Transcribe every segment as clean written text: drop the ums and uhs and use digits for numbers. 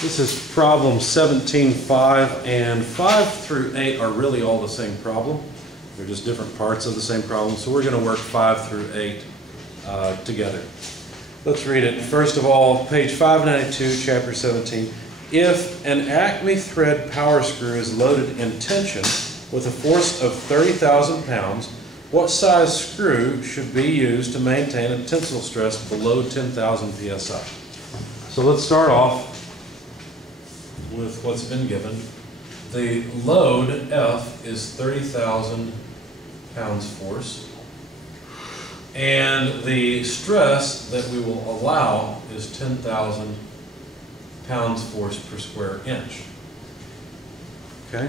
This is problem 17.5, and 5 through 8 are really all the same problem. They're just different parts of the same problem, so we're going to work 5 through 8 together. Let's read it. First of all, page 592, chapter 17. If an Acme thread power screw is loaded in tension with a force of 30,000 pounds, what size screw should be used to maintain a tensile stress below 10,000 psi? So let's start off with what's been given. The load F is 30,000 pounds force, and the stress that we will allow is 10,000 pounds force per square inch. Okay?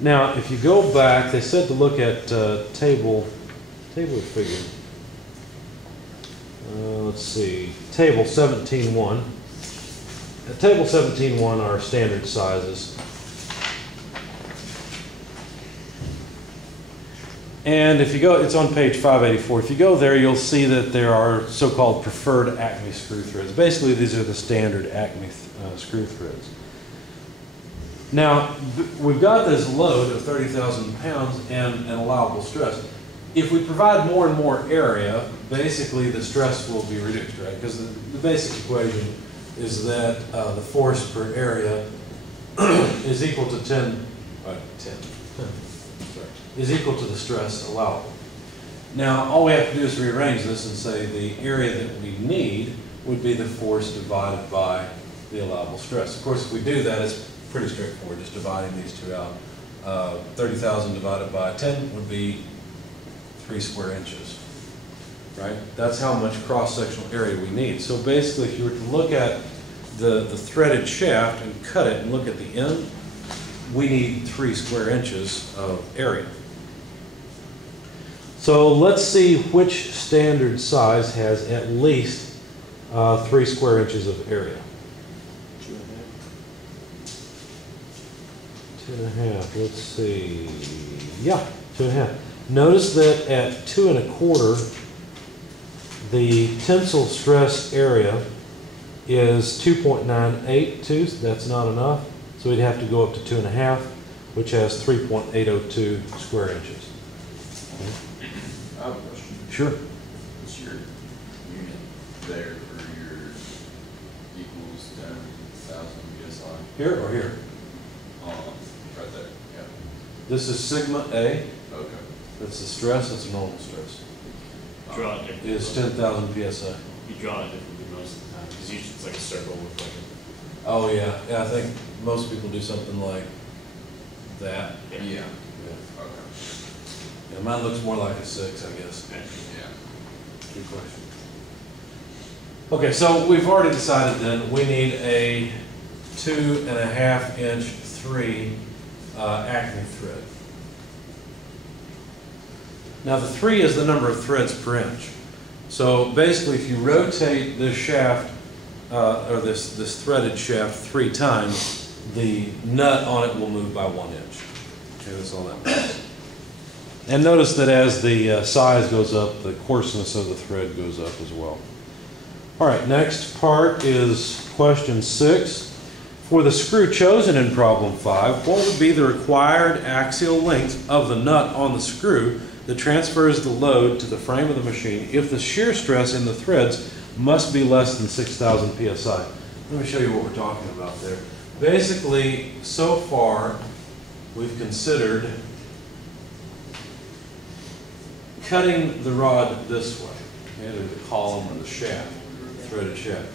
Now, if you go back, they said to look at table figure. Let's see, table 17.1. At table 17.1 are standard sizes. And if you go, it's on page 584. If you go there, you'll see that there are so-called preferred Acme screw threads. Basically, these are the standard Acme screw threads. Now, we've got this load of 30,000 pounds and an allowable stress. If we provide more and more area, basically the stress will be reduced, right? Because the basic equation is that the force per area is equal to is equal to the stress allowable. Now, all we have to do is rearrange this and say the area that we need would be the force divided by the allowable stress. Of course, if we do that, it's pretty straightforward, just dividing these two out. 30,000 divided by 10 would be 3 square inches, right? That's how much cross-sectional area we need. So basically, if you were to look at the threaded shaft and cut it and look at the end, we need 3 square inches of area. So let's see which standard size has at least 3 square inches of area. 2.5. Let's see. Yeah, 2.5. Notice that at 2 1/4, the tensile stress area is 2.982. So that's not enough. So we'd have to go up to 2.5, which has 3.802 square inches. Okay. I have a question. Sure. What's your unit there for your equals 10,000 psi? Here or here? Right there. Yeah. This is sigma A. Okay. That's the stress. That's a normal stress. Draw it differently. It's 10,000 psi. You draw it differently most of the time because usually it's like a circle with like a. Oh yeah. Yeah, I think most people do something like that. Yeah. Yeah. Okay. Yeah, mine looks more like a 6, I guess. Yeah. Good question. Okay, so we've already decided then we need a 2.5 inch 3 Acme thread. Now the 3 is the number of threads per inch. So basically, if you rotate this shaft or this threaded shaft 3 times, the nut on it will move by 1 inch. Okay, that's all that means. And notice that as the size goes up, the coarseness of the thread goes up as well. All right, next part is question 6. For the screw chosen in problem 5, what would be the required axial length of the nut on the screw that transfers the load to the frame of the machine if the shear stress in the threads must be less than 6,000 psi? Let me show you what we're talking about there. Basically, so far, we've considered cutting the rod this way, okay, the column or the shaft, threaded shaft,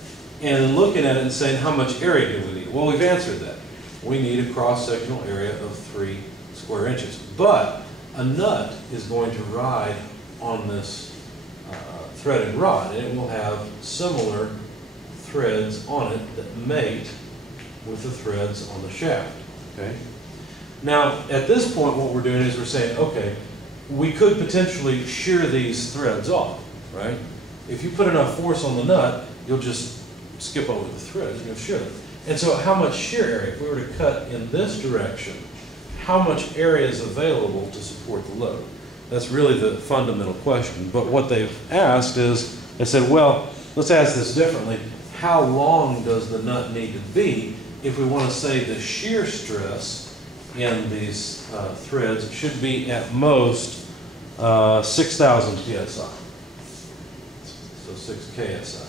and then looking at it and saying, how much area do we need? Well, we've answered that. We need a cross-sectional area of 3 square inches. But a nut is going to ride on this threaded rod, and it will have similar threads on it that mate with the threads on the shaft. Okay. Now, at this point, what we're doing is we're saying, okay, we could potentially shear these threads off, right? If you put enough force on the nut, you'll just skip over the threads and you'll shear them. And so how much shear area, if we were to cut in this direction, how much area is available to support the load? That's really the fundamental question. But what they've asked is, they said, well, let's ask this differently. how long does the nut need to be if we want to say the shear stress in these threads should be at most 6,000 psi. So 6 ksi.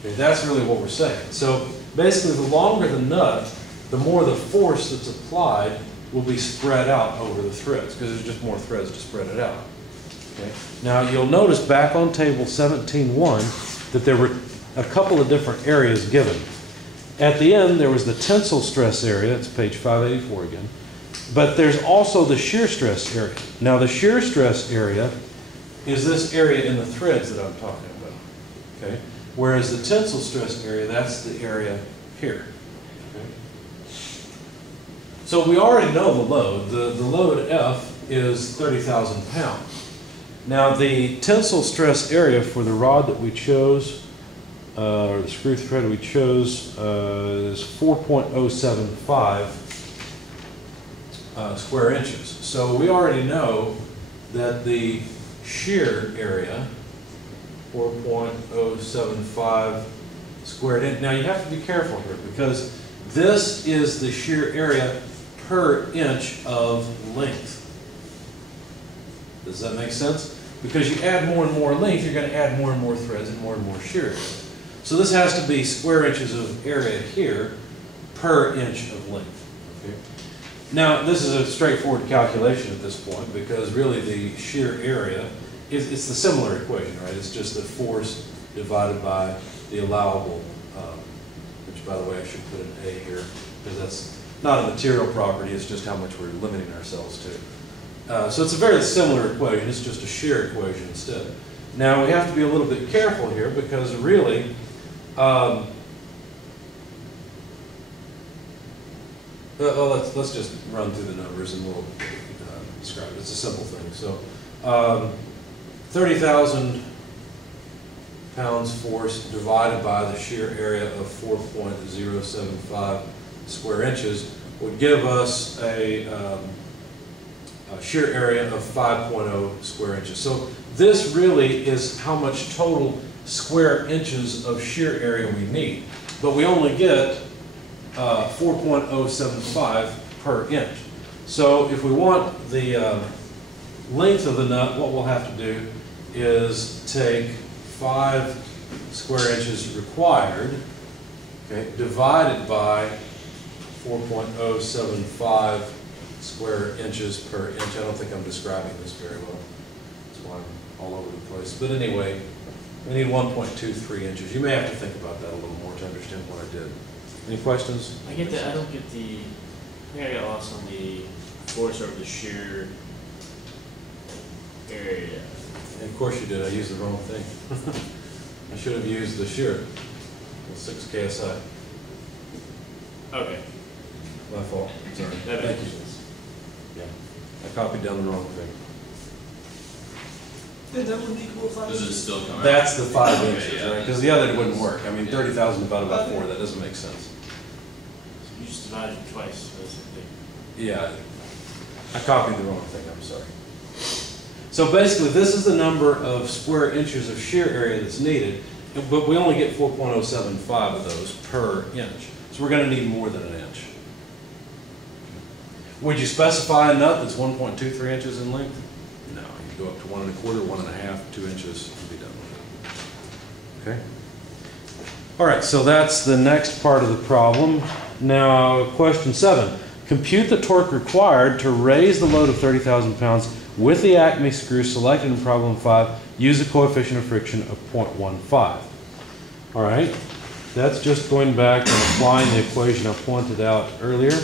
Okay, that's really what we're saying. So basically, the longer the nut, the more the force that's applied will be spread out over the threads, because there's just more threads to spread it out. Okay. Now you'll notice back on table 17.1 that there were a couple of different areas given. At the end there was the tensile stress area, that's page 584 again, but there's also the shear stress area. Now the shear stress area is this area in the threads that I'm talking about. Okay. Whereas the tensile stress area, that's the area here. Okay. So we already know the load. The load F is 30,000 pounds. Now the tensile stress area for the rod that we chose, or the screw thread we chose, is 4.075 square inches. So we already know that the shear area, 4.075 squared inch. Now you have to be careful here, because this is the shear area per inch of length. Does that make sense? Because you add more and more length, you're going to add more and more threads and more shear area. So this has to be square inches of area here per inch of length. Okay? Now this is a straightforward calculation at this point, because really the shear area it's the similar equation, right? It's just the force divided by the allowable, which by the way I should put an A here, because that's not a material property, it's just how much we're limiting ourselves to. So it's a very similar equation, it's just a shear equation instead. Now we have to be a little bit careful here, because really, let's just run through the numbers and we'll describe it. It's a simple thing. So 30,000 pounds force divided by the shear area of 4.075 square inches would give us a shear area of 5.0 square inches. So this really is how much total square inches of shear area we need. But we only get 4.075 per inch. So if we want the length of the nut, what we'll have to do is take 5 square inches required, okay, divided by 4.075 square inches per inch. I don't think I'm describing this very well. That's why I'm all over the place. But anyway, we need 1.23 inches. You may have to think about that a little more to understand what I did. Any questions? I get that. I don't get the. I think I got lost on the force over the shear area. And of course you did. I used the wrong thing. I should have used the shear. 6 KSI. Okay. My fault. Sorry. That Thank makes you. sense. Yeah. I copied down the wrong thing. Did that one equal 5 Does it inches? still come out? That's the 5 Okay, inches, yeah. right? Because the other wouldn't work. I mean, Yeah. 30,000 divided by 4, that doesn't make sense. You just divided it twice. That's the thing. Yeah, I copied the wrong thing, I'm sorry. So basically, this is the number of square inches of shear area that's needed, but we only get 4.075 of those per inch. So we're going to need more than an inch. Would you specify a nut that's 1.23 inches in length? No, you go up to 1 1/4, 1 1/2, 2 inches, and be done with it. Okay? All right, so that's the next part of the problem. Now, question 7. Compute the torque required to raise the load of 30,000 pounds with the Acme screw selected in problem 5. Use a coefficient of friction of 0.15. All right, that's just going back and applying the equation I pointed out earlier.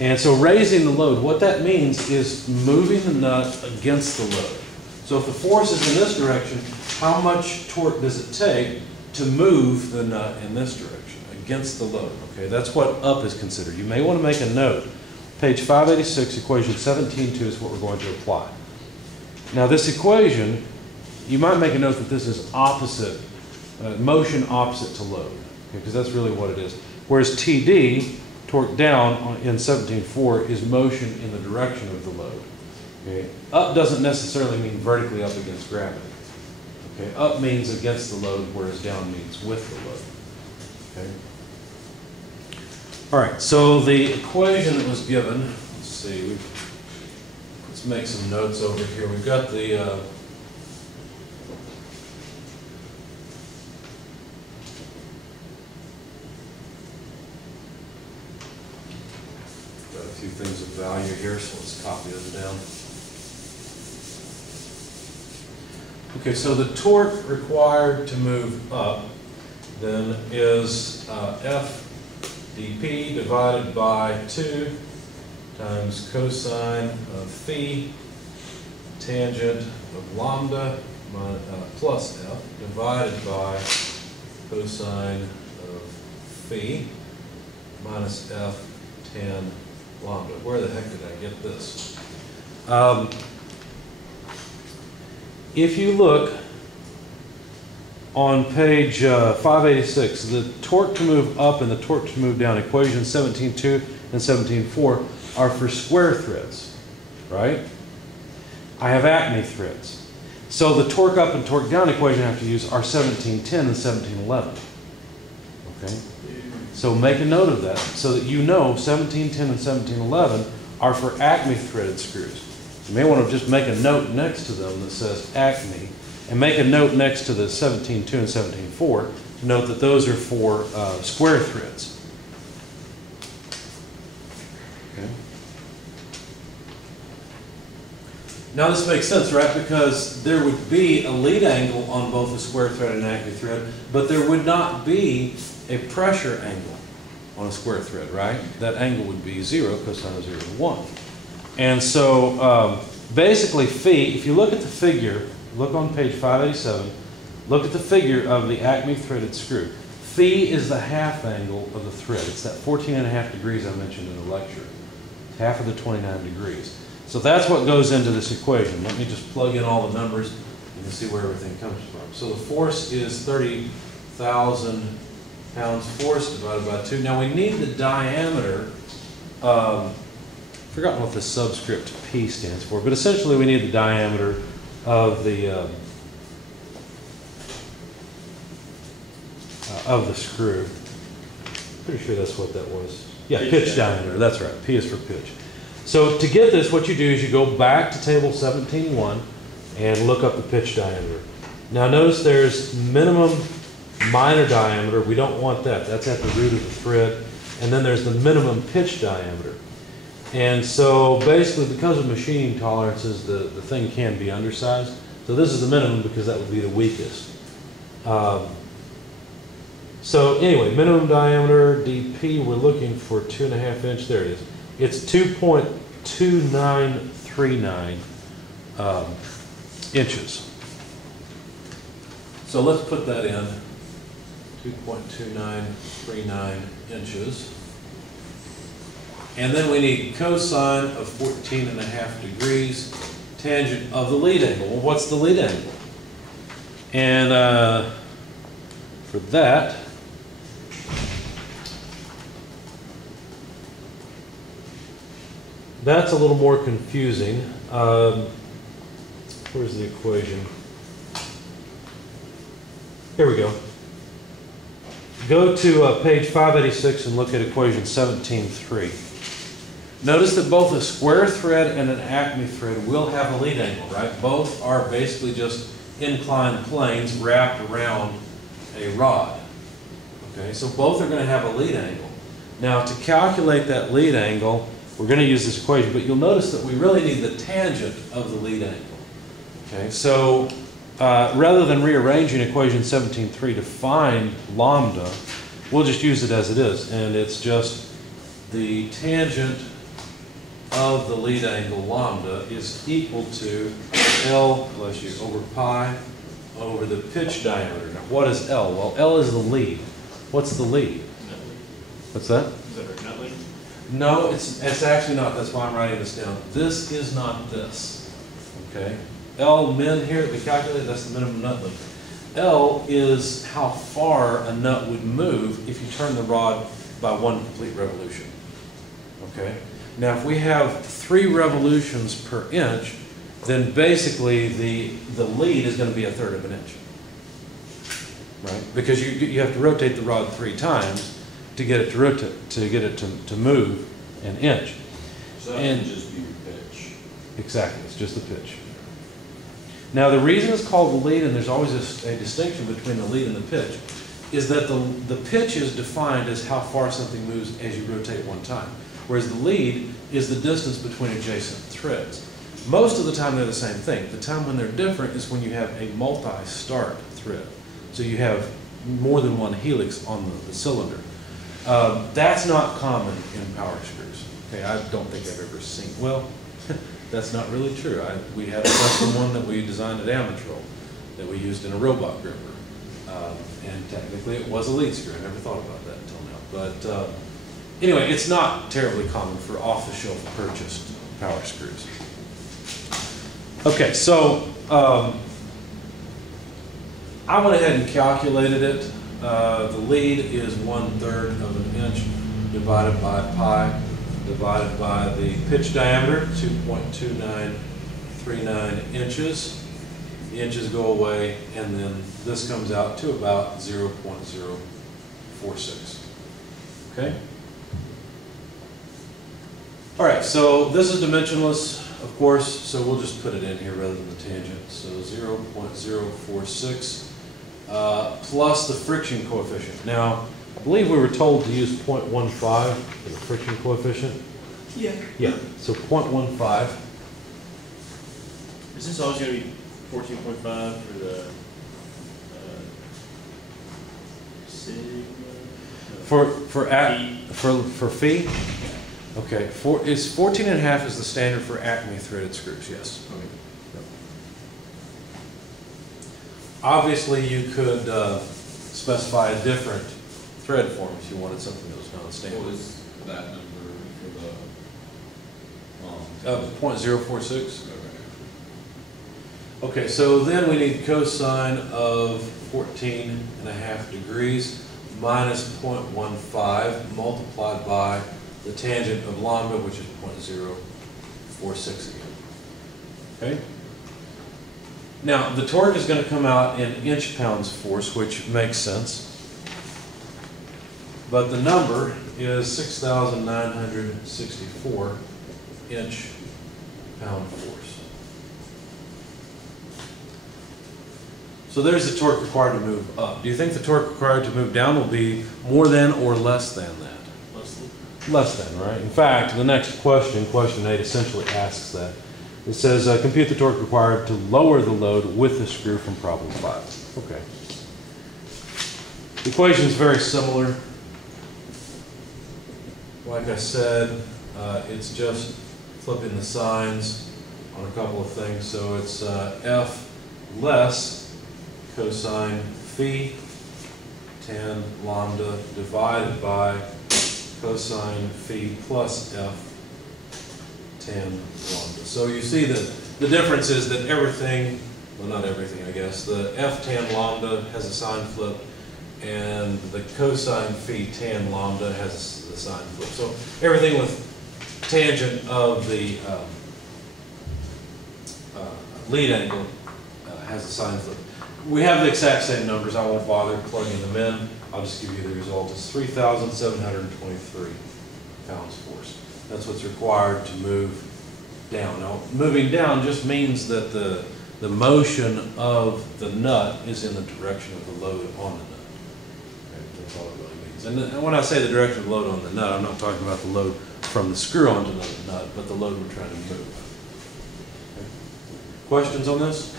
And so raising the load, what that means is moving the nut against the load. So if the force is in this direction, how much torque does it take to move the nut in this direction, against the load? Okay, that's what up is considered. You may want to make a note. Page 586, equation 17.2 is what we're going to apply. Now this equation, you might make a note that this is opposite, motion opposite to load, because that's really what it is. Whereas TD, torque down in 17.4, is motion in the direction of the load. Okay? Up doesn't necessarily mean vertically up against gravity. Okay, up means against the load, whereas down means with the load. Okay. All right, so the equation that was given, let's see, let's make some notes over here. We've got the got a few things of value here, so let's copy them down. Okay, so the torque required to move up then is F dP divided by 2 times cosine of phi tangent of lambda plus F divided by cosine of phi minus F tan lambda. Where the heck did I get this? If you look on page 586, the torque to move up and the torque to move down, equations 17.2 and 17.4 are for square threads, right? I have Acme threads. So the torque up and torque down equation I have to use are 17.10 and 17.11. Okay? So make a note of that so that you know 17.10 and 17.11 are for Acme threaded screws. You may want to just make a note next to them that says Acme, and make a note next to the 17.2 and 17.4 to note that those are for square threads. Okay. Now this makes sense, right? Because there would be a lead angle on both a square thread and an Acme thread, but there would not be a pressure angle on a square thread, right? That angle would be 0, cosine of 0 to 1. And so basically phi, if you look at the figure, look on page 587, look at the figure of the Acme threaded screw. Phi is the half angle of the thread. It's that 14.5 degrees I mentioned in the lecture. Half of the 29 degrees. So that's what goes into this equation. Let me just plug in all the numbers. You can see where everything comes from. So the force is 30,000 pounds force divided by 2. Now we need the diameter. Forgotten what the subscript P stands for, but essentially we need the diameter of the screw. Pretty sure that's what that was. Yeah, pitch diameter. That's right. P is for pitch. So to get this, what you do is you go back to table 17.1 and look up the pitch diameter. Now notice there's minimum minor diameter. We don't want that. That's at the root of the thread. And then there's the minimum pitch diameter. And so basically because of machining tolerances, the thing can be undersized. So this is the minimum because that would be the weakest. So anyway, minimum diameter, dP, we're looking for 2.5 inch. There it is. It's 2.2939 inches. So let's put that in. 2.2939 inches. And then we need cosine of 14.5 degrees, tangent of the lead angle. Well, what's the lead angle? And for that, that's a little more confusing. Where's the equation? Here we go. Go to page 586 and look at equation 17.3. Notice that both a square thread and an Acme thread will have a lead angle, right? Both are basically just inclined planes wrapped around a rod. Okay, so both are going to have a lead angle. Now to calculate that lead angle, we're going to use this equation, but you'll notice that we really need the tangent of the lead angle. Okay, so rather than rearranging equation 17.3 to find lambda, we'll just use it as it is, and it's just the tangent of the lead angle lambda is equal to L, bless you, over pi over the pitch diameter. Now what is L? Well, L is the lead. What's the lead? What's that? Is that a nut lead? No, it's actually not. That's why I'm writing this down. This is not this. Okay? L min here that we calculated, that's the minimum nut length. L is how far a nut would move if you turn the rod by one complete revolution. Okay? Now if we have 3 revolutions per inch, then basically the lead is going to be 1/3 of an inch. right? Because you have to rotate the rod 3 times to get it to rotate, to move an inch. So that would just be your pitch. Exactly, it's just the pitch. Now the reason it's called the lead, and there's always a distinction between the lead and the pitch, is that the pitch is defined as how far something moves as you rotate one time, whereas the lead is the distance between adjacent threads. Most of the time they're the same thing. The time when they're different is when you have a multi-start thread. So you have more than one helix on the cylinder. That's not common in power screws. Okay, I don't think I've ever seen, well, that's not really true. We had a custom one that we designed at Amatrol that we used in a robot gripper. And technically it was a lead screw. I never thought about that until now. But anyway, it's not terribly common for off-the-shelf purchased power screws. Okay, so I went ahead and calculated it. The lead is 1/3 of an inch divided by pi divided by the pitch diameter, 2.2939 inches. The inches go away, and then this comes out to about 0.046. Okay? All right, so this is dimensionless, of course, so we'll just put it in here rather than the tangent. So 0.046 plus the friction coefficient. Now, I believe we were told to use 0.15 for the friction coefficient. Yeah. Yeah, so 0.15. Is this always going to be 14.5 for the sigma? For fee? Okay, is 14.5 is the standard for Acme threaded screws, yes. Okay. Obviously, you could specify a different thread form if you wanted something that was What non-standard. was that number for the, 0.046? okay. Okay, so then we need cosine of 14.5 degrees minus 0.15 multiplied by the tangent of lambda, which is 0.046 again. Okay? Now, the torque is going to come out in inch-pounds force, which makes sense. But the number is 6,964 inch-pound force. So there's the torque required to move up. Do you think the torque required to move down will be more than or less than that? Less than, right? In fact, the next question, question 8, essentially asks that. It says, compute the torque required to lower the load with the screw from problem 5. Okay. The equation is very similar. Like I said, it's just flipping the signs on a couple of things. So it's F less cosine phi tan lambda divided by cosine phi plus F tan lambda. So you see that the difference is that everything, well not everything I guess, the F tan lambda has a sign flip and the cosine phi tan lambda has the sign flip. So everything with tangent of the lead angle has a sign flip. We have the exact same numbers. I won't bother plugging them in. I'll just give you the result. It's 3,723 pounds force. That's what's required to move down. Now, moving down just means that the motion of the nut is in the direction of the load on the nut. Okay, that's all it really means. And when I say the direction of the load on the nut, I'm not talking about the load from the screw onto the nut, but the load we're trying to move. Okay. Questions on this?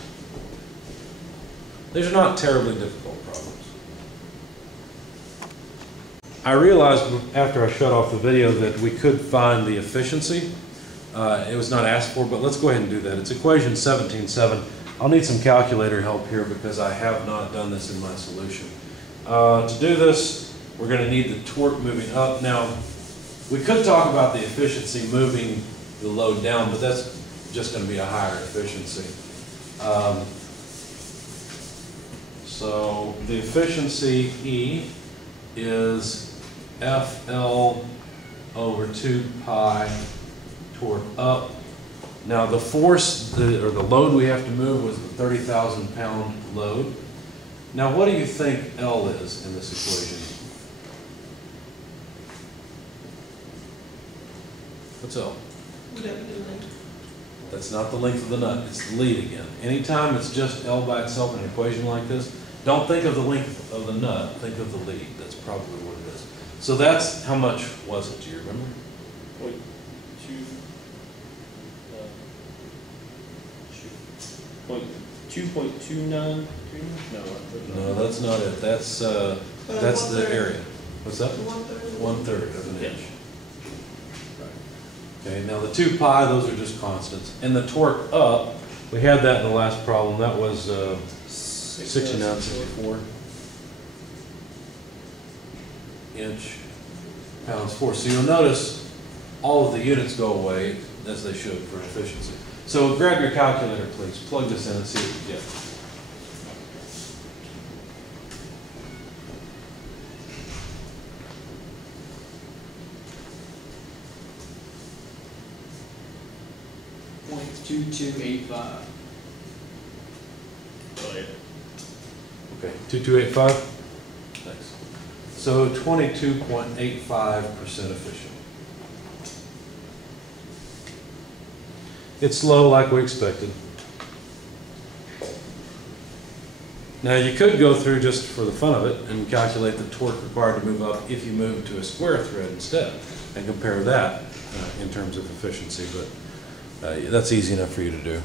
These are not terribly difficult problems. I realized after I shut off the video that we could find the efficiency. It was not asked for, but let's go ahead and do that. It's equation 17.7. I'll need some calculator help here because I have not done this in my solution. To do this, we're going to need the torque moving up. Now, we could talk about the efficiency moving the load down, but that's just going to be a higher efficiency. So the efficiency E is FL over 2 pi torque up. Now the force, or the load we have to move was the 30,000 pound load. Now, what do you think L is in this equation? What's L? Whatever the length. That's not the length of the nut, it's the lead again. Anytime it's just L by itself in an equation like this, don't think of the length of the nut, think of the lead. That's probably what it is. So that's how much was it, do you remember? 2.29? No, that's not it. That's the area. What's that? 1/3. 1/3 of an Yeah. inch. Okay, now the 2 pi, those are just constants. And the torque up, we had that in the last problem. That was 69.64 inch pounds force. So you'll notice all of the units go away, as they should for efficiency. So grab your calculator, please. Plug this in and see what you get. .2285. Oh, yeah. Okay, 2285? Thanks. So 22.85% efficient. It's low like we expected. Now you could go through just for the fun of it and calculate the torque required to move up if you move to a square thread instead and compare that in terms of efficiency, but that's easy enough for you to do.